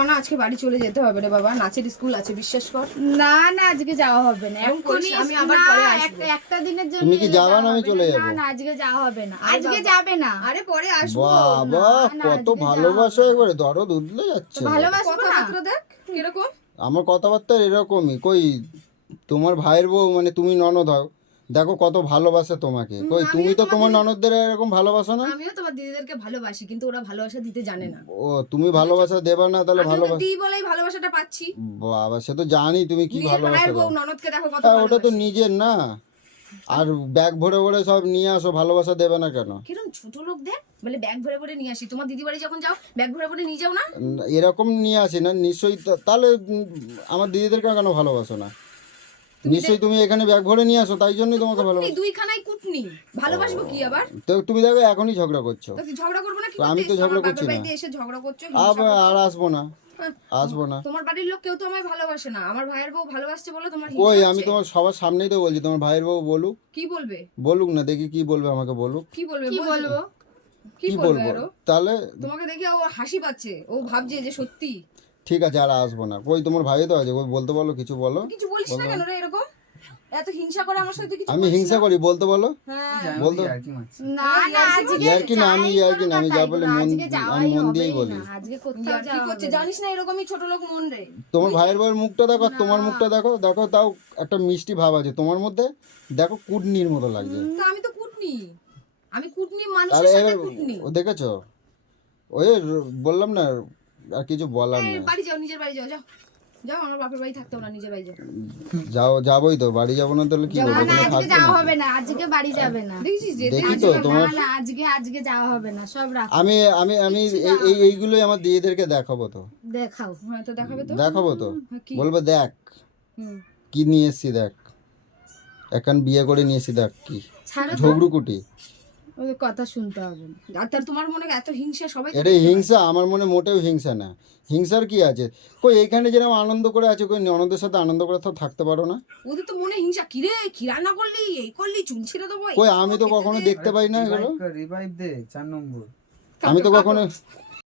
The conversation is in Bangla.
মানা আজকে বাড়ি চলে যেতে হবে রে বাবা, নাচের স্কুল আছে, বিশ্বাস কর। না না আজকে যাওয়া হবে না, আমি আবার পরে আসবো। একটা দিনের জন্য। তুমি কি যাবা না আমি চলে যাব? না না আজকে যাওয়া হবে না, আজকে যাবে না। আরে পরে আসবো। বাবা কত ভালোবাসা, একবারে দরদ উঠলে যাচ্ছে। ভালোবাসবো না। কথাবার্তা দেখ কিরকম। আমার কথাবার্তা এরকমই। কই তোমার ভাইয়ের বউ মানে তুমি ননদ হও, দেখো কত ভালোবাসে তোমাকে। কই তুমি তো তোমার ননদদের এরকম ভালোবাসো না? আমিও তোমার দিদিদেরকে ভালোবাসি, কিন্তু ওরা ভালোবাসা দিতে জানে না। ও তুমি ভালোবাসা দেবা না, তাহলে আমি ওকে ভালোবাসা দিই বলেই ভালোবাসাটা পাচ্ছি। বাবা সে তো জানি তুমি কি নিজের ভালোবাসা ভাইয়ের বউ দাও। ননদকে দেখো কত হ্যাঁ, ওটা তো ভালোবাসে। নিজের না। আর ব্যাগ ভরে ভরে সব নিয়ে আসো, ভালোবাসা দেবে না কেন? কিরকম ছোট লোক দেখ, বলে ব্যাগ ভরে ভরে নিয়ে আসি। তোমার দিদি বাড়ি যখন যাও ব্যাগ ভরে ভরে নিয়ে যাও না? এরকম নিয়ে আসি না নিশ্চয়ই। তাহলে আমার দিদিদেরকে কেন ভালোবাসো না? নিশ্চয়ই তুমি এখানে ব্যাগ ভরে নিয়ে আসো, তাই জন্যই তোমাকে ভালোবাসো। দুইখানাই কুটনি, ভালোবাসবো কি আবার? তো তুমি দেখো এখনই ঝগড়া করছো। তো কি ঝগড়া করবো না? কি আমি তো করতে এসছো? ঝগড়া আমার করছি বাপের না। বাড়িতে এসে ঝগড়া করছো, আবার আর আসবো না, হ্যাঁ। আসবো না। তোমার বাড়ির লোক কেউ তো আমায় ভালোবাসে না, আমার ভাইয়ের বউ ভালোবাসছে বলে তোমার কই হিংসা আমি হচ্ছে? তোমার সবার সামনেই তো বলছি, তোমার ভাইয়ের বউ বলুক। কি বলবে? বলুক না, দেখি কি বলবে, আমাকে বলুক। কি বলবে? কি বলছে। বলবো? কি কি বলবে বলবো আরো? তাহলে? তোমাকে দেখে ও হাসি পাচ্ছে, ও ভাবছে যে সত্যি। ঠিক আছে, আর আসবো না। কই তোমার ভাই তো আছে, কই বলতে বলো, কিছু বলো। কিছু বলিস না কেন রে এরকম? এত হিংসা করে আমার সাথে কিছু আমি বলিস হিংসা না? করি, বলতে বলো। হ্যাঁ। বলতো না না আজকে ইয়ার্কি না, আমি ইয়ার্কি না, আমি যা বলি মন, আজকে যাওয়াই আমি মন হবে দিয়েই বলি। না, আজকে কোথাও ইয়ার কি যাওয়া করছে হবে না। জানিস না, এরকমই ছোট লোক মন রে। তোমার ভাইয়ের বউয়ের মুখটা দেখো, আর তোমার মুখটা দেখো, দেখো তাও একটা মিষ্টি ভাব আছে তোমার মধ্যে, দেখো কুটনির মতো লাগছে। তো আমি তো কুটনি, আমি কুটনি আর মানুষের সাথে এবার কুটনি। ও দেখেছো, ওই বললাম না, আর কিছু বলার এই, নেই। বাড়ি যাও, নিজের বাড়ি যাও, যাও যাও, আমার বাপের বাড়ি থাকতেও না, নিজের বাড়ি যাও। যাবোই তো, বাড়ি যাবো না তাহলে কি না করবো? না ওখানে আজকে থাকবো যাওয়া নাকি? হবে না, আজকে বাড়ি যাবে না। দেখেছিস যে দেখি তো তোমার, না না আজকে যাওয়া হবে না, সব রাখো। আমি আমি আমি এইগুলোই আমার দিদিদেরকে দেখাবো তো, দেখাও। হ্যাঁ তো দেখাবে তো। দেখাবো তো। হ্যাঁ, কি? বলবে দেখ হুম। কি নিয়ে এসছি, দেখ এখন বিয়ে করে নিয়ে এসছি, দেখ কি ছাড়ো তো, ঝগড়ুকুটি। ওদের কথা শুনতে হবে না। আর তার তোমার মনে এত হিংসা সবাই? এটাই হিংসা? আমার মনে মোটেও হিংসা না। হিংসার কি আছে? কই এখানে যেরকম আনন্দ করে আছে, কই ননদের সাথে আনন্দ করে তো থাকতে পারো না? ওদের তো মনে হিংসা, কি রে কি রান্না করলি, এই করলি, চুল ছিঁড়ে দেবো। কই আমি তো কখনো দেখতে পাই না এগুলো। রিভাইভ দে 4 নম্বর। আমি তো কখনো